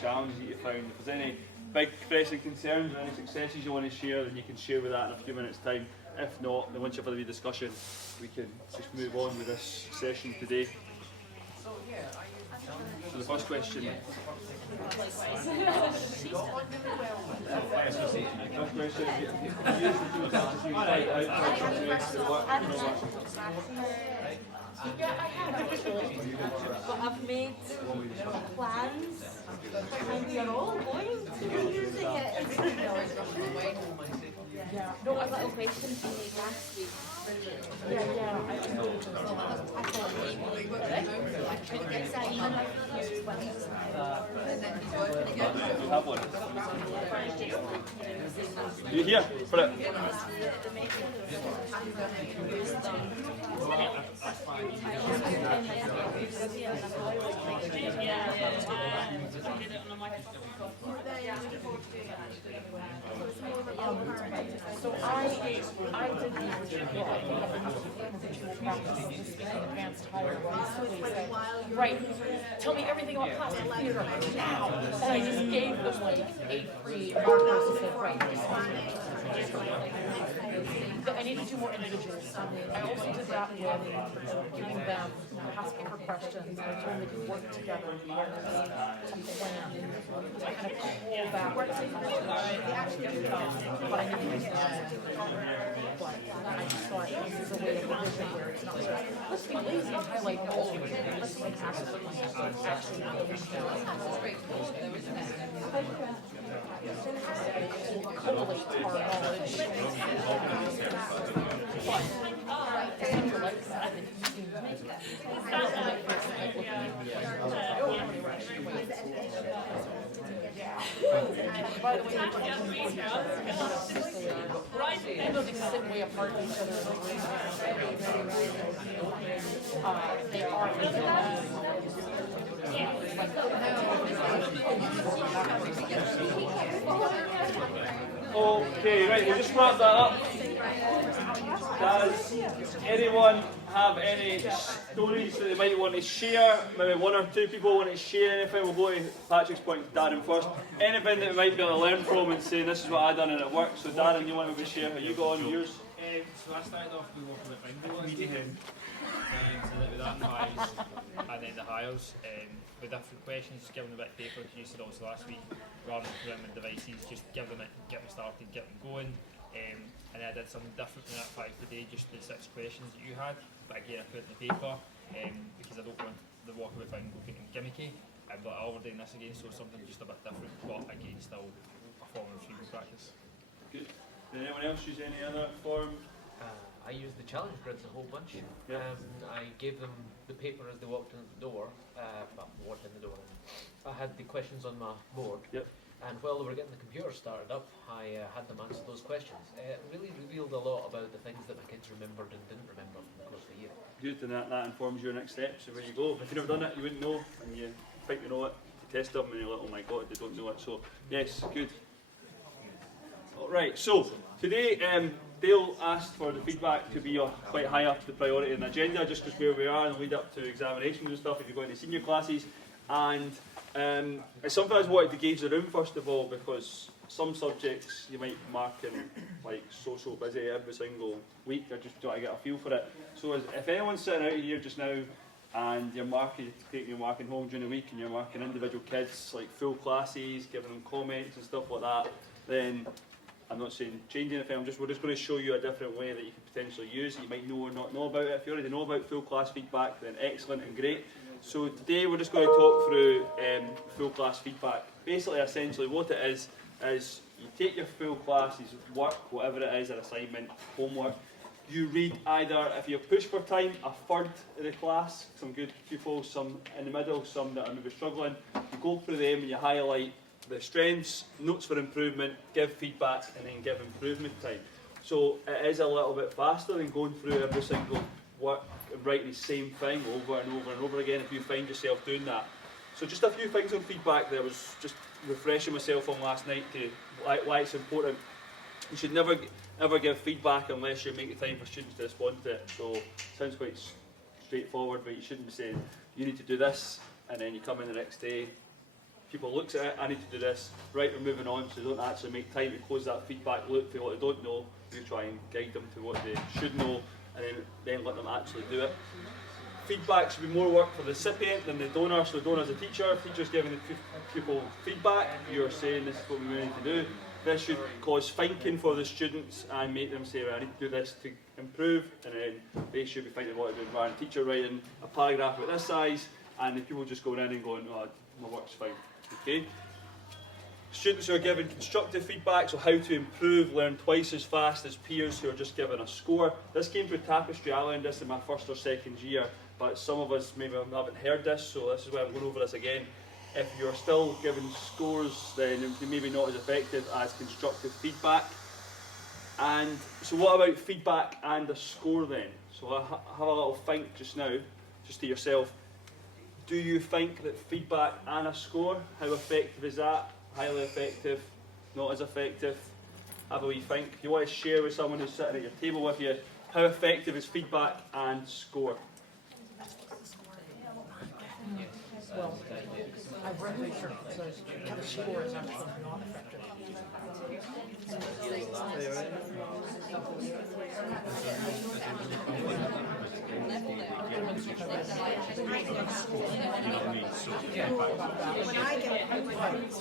challenges that you found. If there's any big pressing concerns or any successes you want to share, then you can share with that in a few minutes' time. If not, then once you've had a wee discussion, we can just move on with this session today. So the first question. First question Yeah, I have actually, but I've made plans and we are all going to be using it. Yeah. No, a little question for me last week. Yeah. I you have one? You here? Put it. So I did advanced higher right. Tell me everything about plastic theater now. And I just gave them like a free markers and said, right, I need to do more individuals. I also did that with giving them asking for questions. I told them they could work together to plan. I kind of pull back. But I need to but I just thought this is a way of vision where it's not just let's be lazy and highlight all of it. Let's like actually collate our knowledge. By the way, they sit way apart from each other. They are Okay, right, we'll just wrap that up. Does anyone have any stories that they might want to share? Maybe one or two people want to share anything. We'll go to Patrick's point, Darren first. Anything that we might be able to learn from and say, this is what I done and it worked. So Darren, you want to share how you got on with yours? So I started off with working with bingo meeting, so that with that advice, and then the hires, with different questions, just give them a bit of paper, as you said also last week, rather than putting them in devices, just give them it, get them started, get them going. And I did something different than that 5 today, just the 6 questions that you had, but again I put it in the paper, because I don't want the walk away bingo getting gimmicky, but I'll be doing this again, so something just a bit different, but again still a form of freedom practice. Good. Did anyone else use any other form? I used the challenge grids a whole bunch. Yep. I gave them the paper as they walked in the door, walked in the door. I had the questions on my board. Yep. And while they were getting the computer started up, I had them answer those questions. It really revealed a lot about the things that my kids remembered and didn't remember from the course of the year. Good, and that informs your next steps. So where you go, if you've never done it, you wouldn't know, and you think you know it. You test them, and you're like, oh my god, they don't know it. So yes, good. All right. So today, Dale asked for the feedback to be quite high up the priority in the agenda, just because where we are and lead up to examinations and stuff. If you're going to senior classes, and it's something I just wanted to gauge the room first of all, because some subjects you might mark in like so busy every single week. I just try to get a feel for it. So if anyone's sitting out here just now and you're taking your marking home during the week and you're marking individual kids like full classes, giving them comments and stuff like that, then I'm not saying change anything. We're just going to show you a different way that you can potentially use it. You might know or not know about it. If you already know about full class feedback, then excellent and great. So today we're just going to talk through full class feedback. Basically, essentially what it is you take your full class's work, whatever it is, an assignment, homework, you read either, if you're pushed for time, a third of the class, some good pupils, some in the middle, some that are maybe struggling. You go through them and you highlight the strengths, notes for improvement, give feedback, and then give improvement time. So it is a little bit faster than going through every single work and writing the same thing over and over and over again if you find yourself doing that. So just a few things on feedback that I was just refreshing myself on last night to why it's important. You should never ever give feedback unless you make the time for students to respond to it. So it sounds quite straightforward, but you shouldn't be saying you need to do this and then you come in the next day People looks at it, I need to do this, right, we're moving on, so they don't actually make time to close that feedback loop for what they don't know. You try and guide them to what they should know, and then let them actually do it. Feedback should be more work for the recipient than the donor. So the donor is a teacher, teacher's giving the pupil feedback, you're saying this is what we need to do. This should cause thinking for the students and make them say, well, I need to do this to improve, and then they should be thinking what to do rather than teacher writing a paragraph about this size and the people just going in and going, oh, my work's fine. Okay. Students who are given constructive feedback, so how to improve, learn twice as fast as peers who are just given a score. This came through Tapestry. I learned this in my first or second year, but some of us maybe haven't heard this, so this is why I'm going over this again. If you're still given scores, then they're maybe not as effective as constructive feedback. And so what about feedback and a score then? So have a little think just now, just to yourself. Do you think that feedback and a score, how effective is that? Highly effective, not as effective? Have a wee think. If you want to share with someone who's sitting at your table with you, how effective is feedback and score? Well, I've read research that says the score is actually not effective.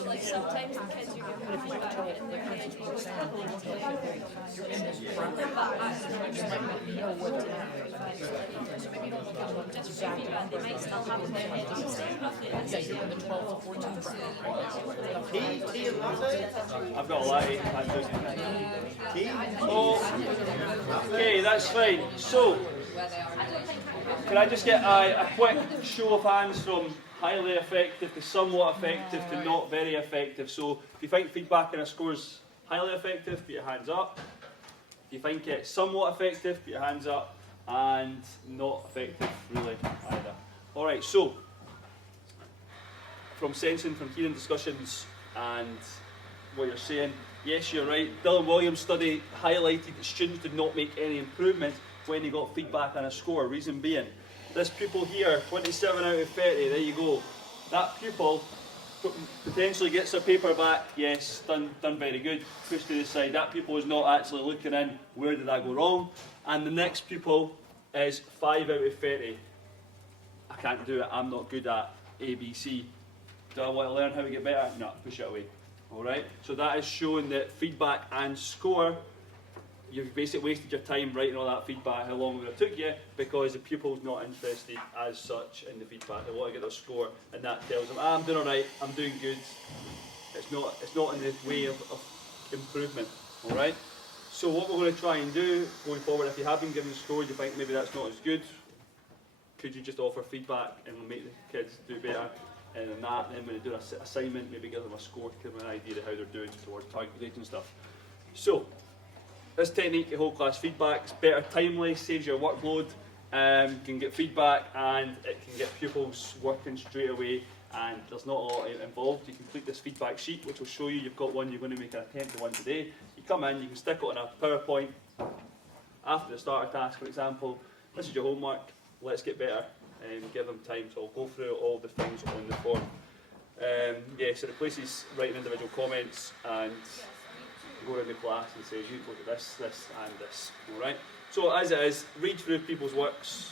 Like sometimes the kids you get If you tell the kids to exam, you're in this prep, you might not know what to do. they might still have their head on the same Yeah, you're in the 12 to 14 bracket right now. I've got a latte. Okay, that's fine. So, can I just get a quick show of hands from highly effective to somewhat effective to not very effective? So, if you think feedback and a score is highly effective, put your hands up. If you think it's somewhat effective, put your hands up. And not effective, really, either. Alright, so, from sensing, from hearing discussions and what you're saying, yes, you're right. Dylan Williams' study highlighted that students did not make any improvement when they got feedback on a score. Reason being, this pupil here, 27 out of 30, there you go. That pupil potentially gets a paper back, yes, done very good, pushed to the side. That pupil is not actually looking in, where did I go wrong? And the next pupil is 5 out of 30. I can't do it, I'm not good at ABC. Do I want to learn how to get better? No, push it away. Alright, so that is showing that feedback and score, you've basically wasted your time writing all that feedback, how long it took you, because the pupil's not interested as such in the feedback. They want to get their score, and that tells them, I'm doing alright, I'm doing good. It's not in the way of improvement. Alright? So what we're going to try and do going forward, if you have been given scores, you think maybe that's not as good, could you just offer feedback and make the kids do better? And then then when they do an assignment, maybe give them a score to give them an idea of how they're doing towards target grades and stuff. So, this technique, the whole class feedback, is better timely, saves your workload, can get feedback, and it can get pupils working straight away, and there's not a lot involved. You complete this feedback sheet, which will show you you've got one, you're going to make an attempt at one today. You come in, you can stick it on a PowerPoint after the starter task, for example. This is your homework, let's get better. Give them time, so I'll go through all the things on the form. Yeah, so it replaces writing individual comments and go around the class and say, you look at this, this and this, alright? So as it is, read through people's works,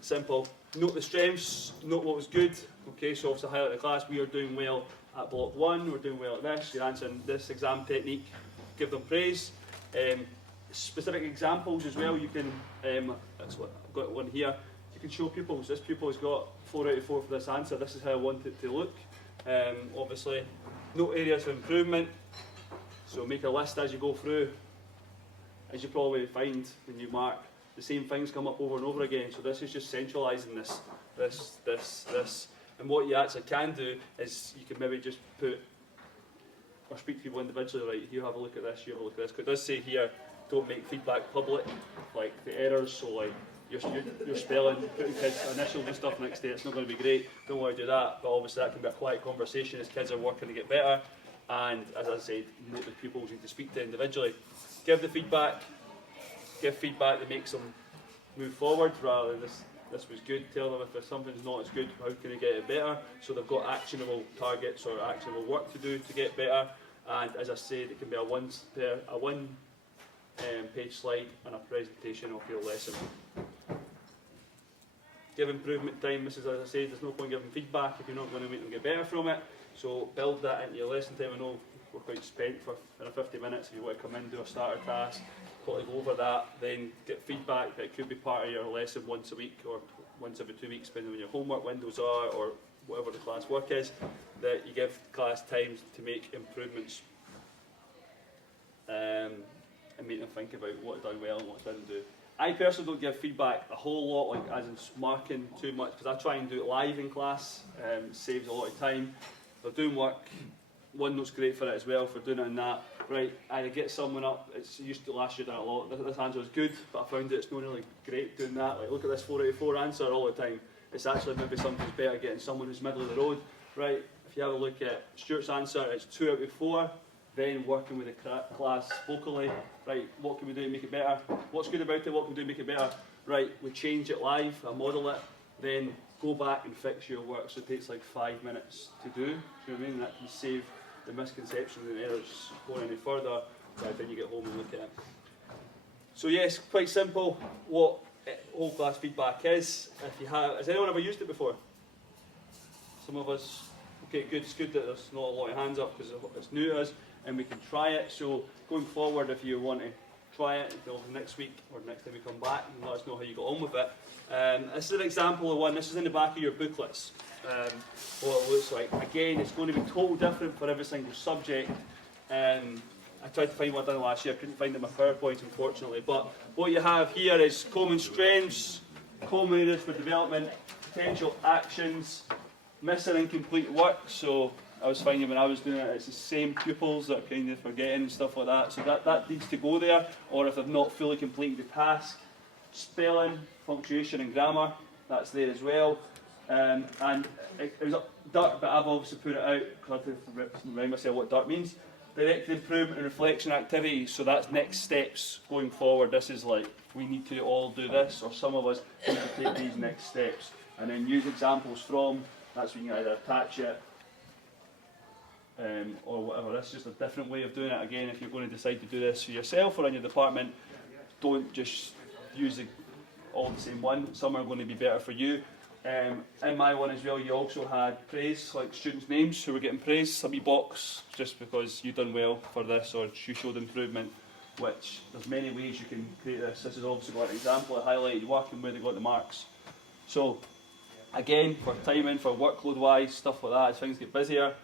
simple. Note the strengths, note what was good, okay, so obviously highlight the class, we are doing well at block 1, we're doing well at this, you're answering this exam technique, give them praise. Specific examples as well, you can, that's what I've got one here. You can show pupils, this pupil has got 4 out of 4 for this answer, this is how I want it to look. Obviously, note areas of improvement, so make a list as you go through. As you probably find when you mark, the same things come up over and over again, so this is just centralising this. And what you actually can do is you can maybe just put, or speak to people individually, right, you have a look at this, you have a look at this, because it does say here, don't make feedback public, like the errors, so like, your spelling, putting kids' initials and stuff next to it, it's not going to be great, don't want to do that, but obviously that can be a quiet conversation as kids are working to get better, and as I said, note the pupils you need to speak to individually. Give the feedback, give feedback that makes them move forward rather than this this was good. Tell them if something's not as good, how can they get it better? So they've got actionable targets or actionable work to do to get better. And as I said, it can be a one page slide and a presentation of your lesson. Give improvement time. This is, as I said, there's no point giving feedback if you're not going to make them get better from it. So build that into your lesson time. I know we're quite spent for 50 minutes. If you want to come in, do a starter task, quickly go over that, then get feedback. It could be part of your lesson once a week or once every 2 weeks, depending on when your homework windows are or whatever the class work is, that you give class time to make improvements and make them think about what's done well and what didn't do. I personally don't give feedback a whole lot, like as in marking too much, because I try and do it live in class. Saves a lot of time. If they're doing work, OneNote's great for it as well, for doing it in that. Right, either get someone up, it's used to last year done it a lot. This answer was good, but I found it's not really great doing that. Like, look at this 4 out of 4 answer all the time. It's actually maybe something's better getting someone who's middle of the road. Right, if you have a look at Stuart's answer, it's 2 out of 4. Then working with the class vocally, right, what can we do to make it better? What's good about it, what can we do to make it better? Right, we change it live, I model it, then go back and fix your work. So it takes like 5 minutes to do. Do you know what I mean? That can save the misconceptions and errors going any further by the time you get home and look at it. So yes, quite simple what whole class feedback is. If you have, has anyone ever used it before? Some of us. Okay, good. It's good that there's not a lot of hands up because it's new to us and we can try it. So going forward, if you want to try it until next week or next time we come back and let us know how you got on with it. This is an example of one. This is in the back of your booklets. What it looks like. Again, it's going to be totally different for every single subject. I tried to find what I done last year. I couldn't find it in my PowerPoint, unfortunately. But what you have here is common strengths, common areas for development, potential actions, missing and incomplete work. So I was finding when I was doing it, it's the same pupils that are kind of forgetting and stuff like that. So that needs to go there. Or if they've not fully completed the task, spelling, punctuation and grammar, that's there as well. And it was DART, but I've obviously put it out because I have to remind myself what DART means. Directed improvement and reflection activities, so that's next steps going forward. This is like, we need to all do this, or some of us need to take these next steps. And then use examples from, that's when you can either attach it or whatever. That's just a different way of doing it. Again, if you're going to decide to do this for yourself or in your department, don't just use all the same one. Some are going to be better for you. In my one as well, you also had praise, like students' names who were getting praise, a wee box, just because you've done well for this or you showed improvement, which there's many ways you can create this. This is obviously got an example of highlighted work and where they got the marks. So, again, for timing, for workload wise, stuff like that, as things get busier,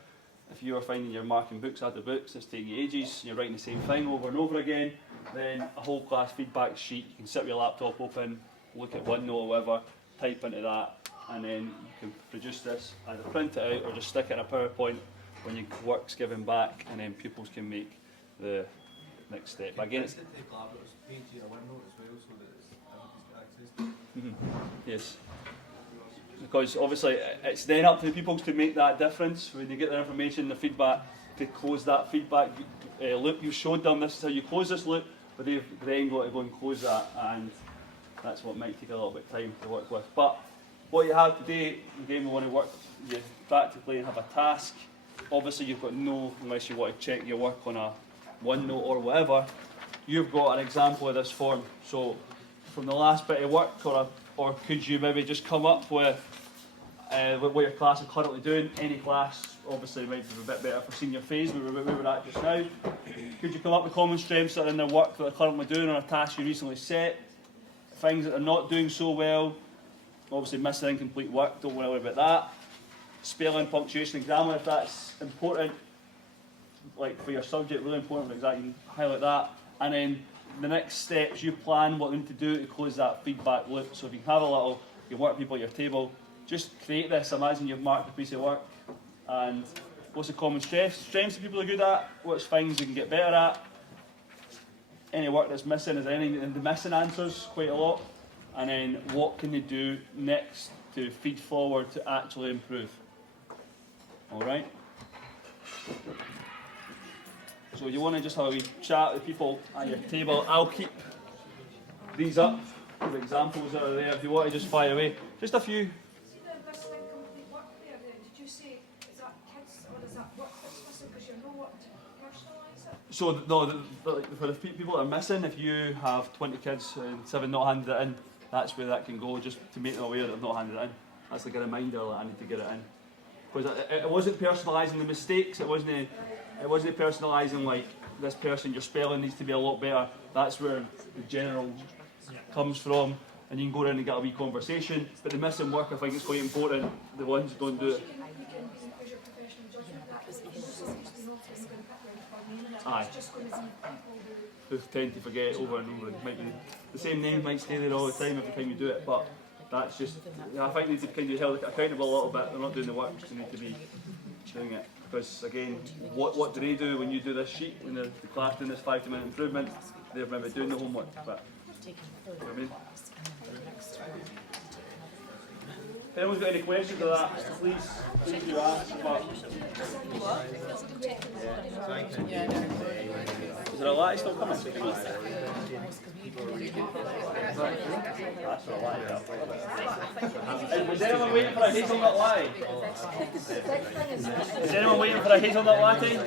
if you are finding you're marking books after books, it's taking you ages, and you're writing the same thing over and over again, then a whole class feedback sheet, you can sit with your laptop open, look at OneNote or whatever, type into that, and then you can produce this, either print it out or just stick it in a PowerPoint when your work's given back, and then pupils can make the next step. But again, it's yes, because obviously it's then up to the pupils to make that difference when you get their information, the feedback, to close that feedback loop. You showed them this is how you close this loop, but they've then got to go and close that, and that's what might take a little bit of time to work with. But what you have today, again, we want to work you practically and have a task. Obviously, you've got no, unless you want to check your work on a OneNote or whatever, you've got an example of this form. So, from the last bit of work, or could you maybe just come up with what your class are currently doing? Any class, obviously, might be a bit better for senior phase, where we're at just now. Could you come up with common strengths that are in their work that they're currently doing, or a task you recently set? Things that they're not doing so well. Obviously, missing incomplete work, don't worry about that. Spelling, punctuation and grammar, if that's important, like for your subject, really important, exactly, you can highlight that. And then the next steps, you plan what you need to do to close that feedback loop. So if you can have a little, you work people at your table, just create this, imagine you've marked a piece of work, and what's the common strengths that people are good at, what's things you can get better at, any work that's missing, is there anything in the missing answers, quite a lot. And then what can they do next to feed forward to actually improve? Alright? So you want to just have a wee chat with people at your table. I'll keep these up of examples that are there if you want to just fire away. Just a few. See this thing complete work there, did you say, is that kids or is that work that's missing because you know what to personalise it? So no, for the people that are missing, if you have 20 kids and 7 not handed it in, that's where that can go, just to make them aware that they've not handed it in. That's like a reminder that I need to get it in. Because it wasn't personalising the mistakes, it wasn't personalising like this person, your spelling needs to be a lot better. That's where the general comes from, and you can go around and get a wee conversation. But the missing work, I think it's quite important, the ones who don't do it. Aye. Who tend to forget over and over. It might be the same name might stay there all the time every time you do it, but that's just, I think they need to kind of held accountable a little bit. They're not doing the work, they need to be doing it. Because again, what do they do when you do this sheet, when the class doing this 5-minute improvement? They're maybe doing the homework, but you know what I mean? If anyone's got any questions of that, please do ask. But is there a latte still coming? Was anyone waiting for a hazelnut latte? Is anyone waiting for a hazelnut latte?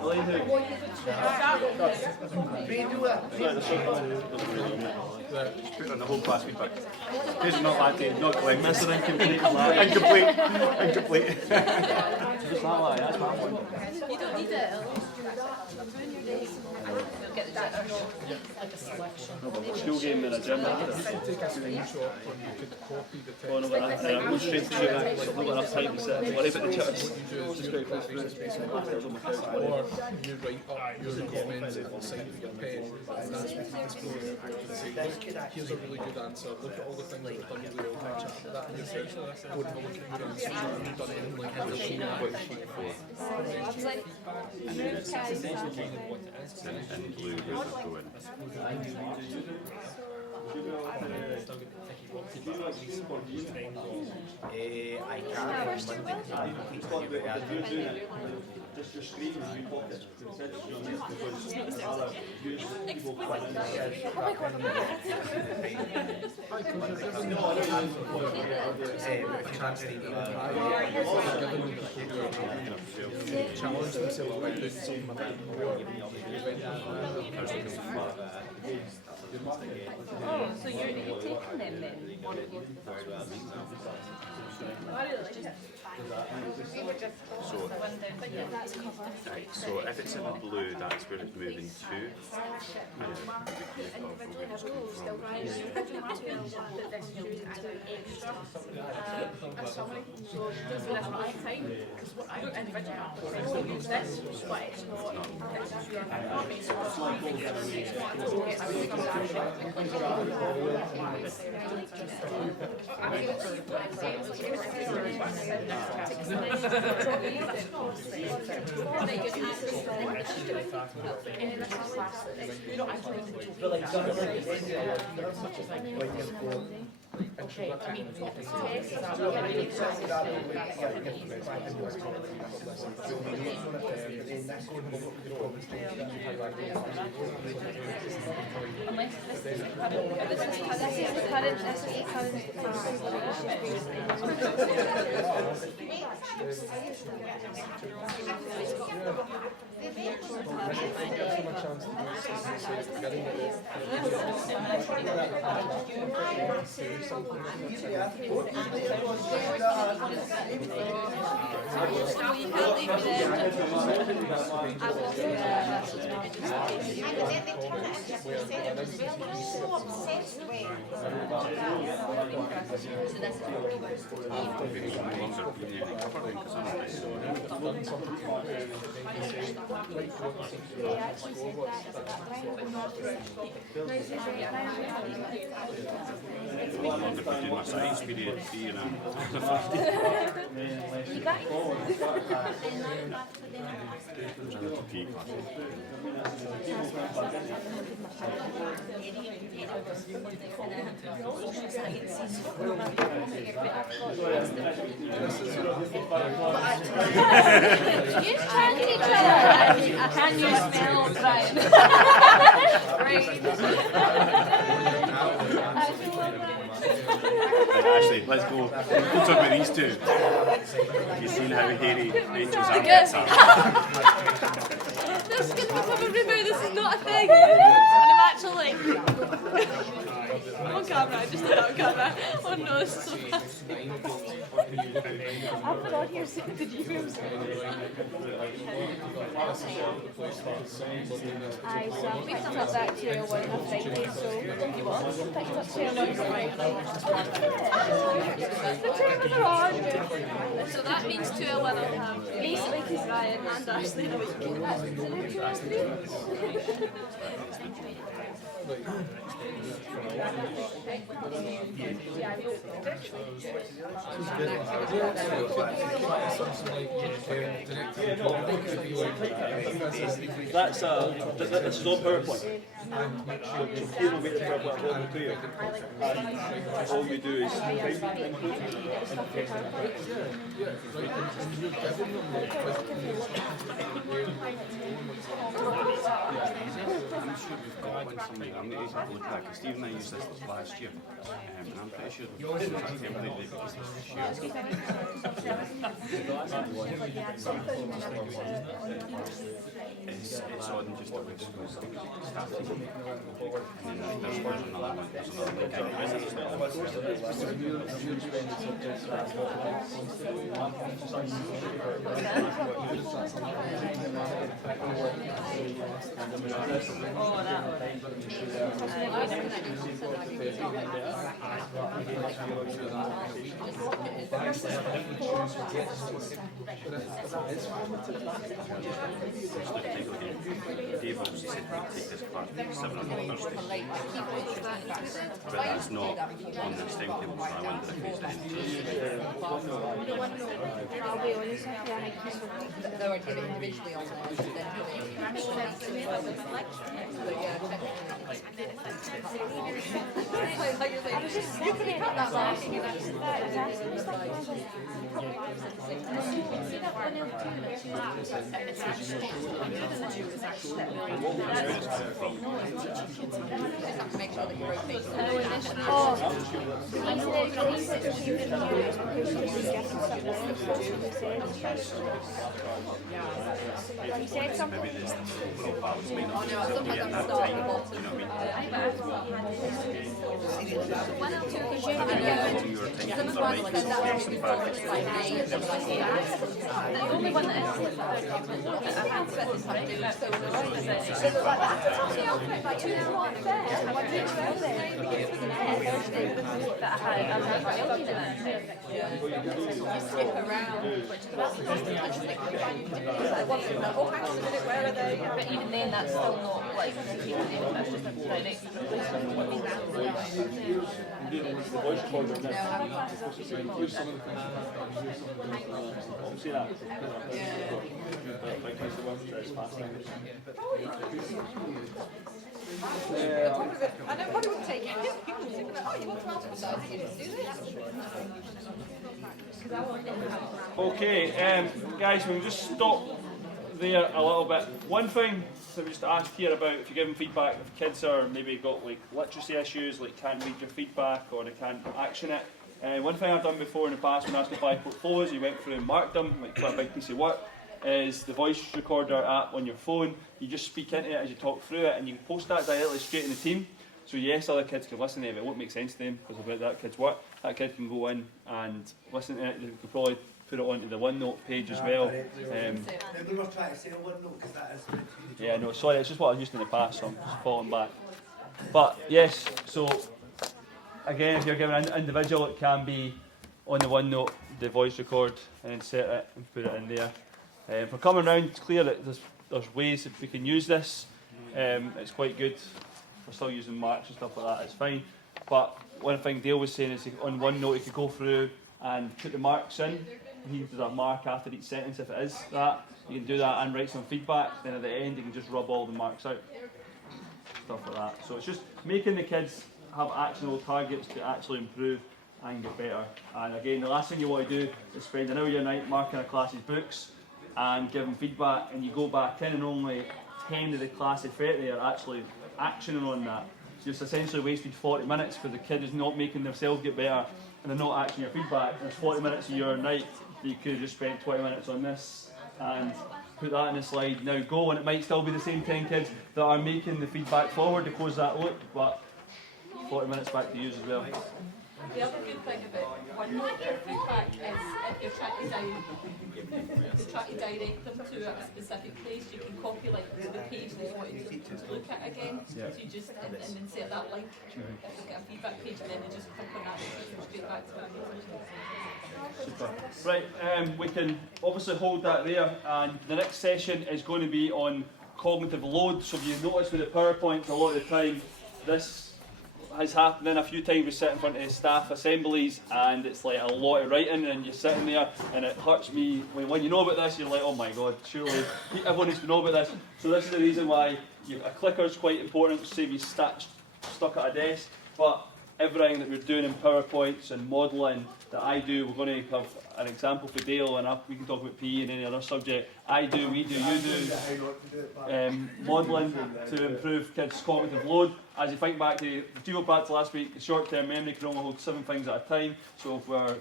Elaine who? Put on the whole class feedback. Hazelnut latte, not correct. Missing incomplete latte. Incomplete. Just that latte, that's my point. You don't need it. Get the No, but we're still game in a gym after. Oh, no, but I'm going straight to it. I've not got enough time to sit and worry about the chips. Just go close through it. Masters on my couch. Or you write up your comments at the side of your pen, and that's what you display and say, look, here's a really good answer, look at all the things that we've done really well, match up to that in your section, go and have a look at your answers, have you done anything like this? And blue goes go in. I can't. Just your screen is you pocket. Challenge themselves by doing something a bit more. Oh, so you're taking them then? So if it's in blue, that's where it's moving to. Okay, I mean, Thank you. wondered if we're doing my science period, you know. You guys? Another PE class. You try to teach her. Can you smell Brian? Actually, let's go. We'll talk about these two. You've seen how hairy Rachel's armpits are. This could become a rumor. This is not a thing. And I'm actually on camera. I just did that on camera. Oh no, this is so bad. I'll put on here soon. Did you hear him say? Aye, so I picked up that 201 on Friday, so you what? Picked up 201 The terms are on. So that means 201 will have Basically, because Ryan and Ashley in a week. That's this is on PowerPoint. Here will make the PowerPoint available to you. And all you do is I'm sure we've got one somewhere. I'm not able to look back. Steve and I used this last year, and I'm pretty sure we've got a template that because it's shared. It's on just a big school staff team. And then there's another one. There's Dave obviously said we'd take this class at 7 on Thursday, but that's not on this timetable, so I wonder if he's in. I'll be honest, I feel like he's They were given individually on the I was just thinking about that last week. I was asking stuff, and I was like, make sure that you rotate. He said something. Maybe the overall balance may not be at that time, you know what I mean? To your attentions are right, there's some practice. The only one that is I have set this up skip around, which is but even then that's still not like that's just a direct voice recorder in this. See that? I know probably wouldn't take it. Oh, you want to master you just do this. Okay, guys, we'll just stop there a little bit. One thing that we just asked here about, if you're giving feedback, if kids are maybe got like literacy issues, like can't read your feedback or they can't action it. One thing I've done before in the past when I asked apply portfolios, you went through and marked them, like quite a big piece of work, is the voice recorder app on your phone. You just speak into it as you talk through it and you post that directly straight in the team. So yes, other kids can listen to it, but it won't make sense to them because of that kid's work. That kid can go in and listen to it. They could probably put it onto the OneNote page as well. We were trying to say OneNote because that is good. Yeah, no, sorry, it's just what I've used in the past, so I'm just falling back. But yes, so again, if you're giving an individual, it can be on the OneNote, the voice record, and then set it and put it in there. If we're coming around, it's clear that there's ways that we can use this. It's quite good. We're still using marks and stuff like that, it's fine. but one thing Dale was saying is on OneNote you could go through and put the marks in. He does a mark after each sentence if it is that. You can do that and write some feedback. Then at the end you can just rub all the marks out. Stuff like that. So it's just making the kids have actionable targets to actually improve and get better. And again, the last thing you want to do is spend an hour a night marking a class's books and giving feedback, and you go back in and only 10 of the class of 30 are actually actioning on that. So it's essentially wasted 40 minutes because the kid is not making themselves get better and they're not actioning your feedback. There's 40 minutes of your night that you could have just spent 20 minutes on this and put that in the slide, now go, and it might still be the same 10 kids that are making the feedback forward to close that loop, but 40 minutes back to you as well. The other good thing about OneNote for feedback is if you're trying to direct them to a specific place, you can copy like the page that you want to look at again. So you just and insert that link. If they get a feedback page, and then they just click on that and it takes them straight back to that. Super. Right, we can obviously hold that there, and the next session is going to be on cognitive load. So if you notice with the PowerPoint, a lot of the time this has happened in a few times. We sit in front of staff assemblies and it's like a lot of writing and you're sitting there and it hurts me when you know about this. You're like, oh my god, surely everyone needs to know about this. So this is the reason why a clicker is quite important, save you stuck at a desk. But everything that we're doing in PowerPoints and modelling that I do, we're going to have an example for Dale, and we can talk about PE and any other subject. I do, we do, you do. Modelling to improve kids' cognitive load. As you think back to the GEO practice last week, the short-term memory can only hold 7 things at a time. So if we're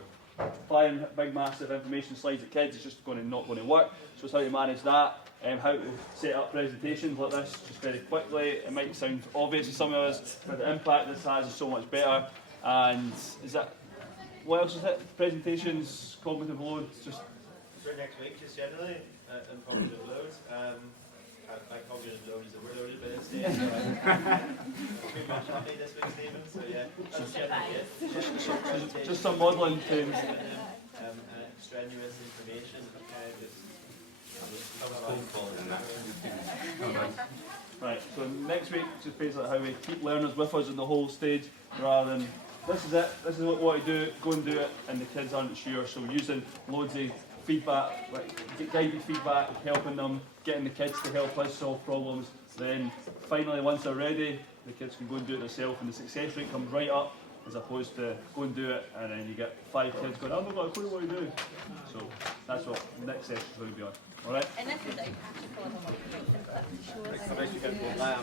firing big, massive information slides at kids, it's just not going to work. So it's how to manage that. How to set up presentations like this just very quickly. It might sound obvious to some of us, but the impact this has is so much better. And is that what else is it? Presentations, cognitive load, just for next week, just generally, and cognitive load. My cognitive load is overloaded by this stage. Too much happy this week, Stephen. So yeah, that's generally it. Just some modelling things. Strenuous information. Right, so next week just basically how we keep learners with us in the whole stage rather than this is it, this is what we want to do, go and do it, and the kids aren't sure. So using loads of feedback, like guided feedback, helping them, getting the kids to help us solve problems. Then finally, once they're ready, the kids can go and do it themselves, and the success rate comes right up as opposed to go and do it and then you get 5 kids going, I've not got a clue what to do. So that's what the next session is going to be on. Alright? And if you're down, actually, follow them up. I bet you can go live.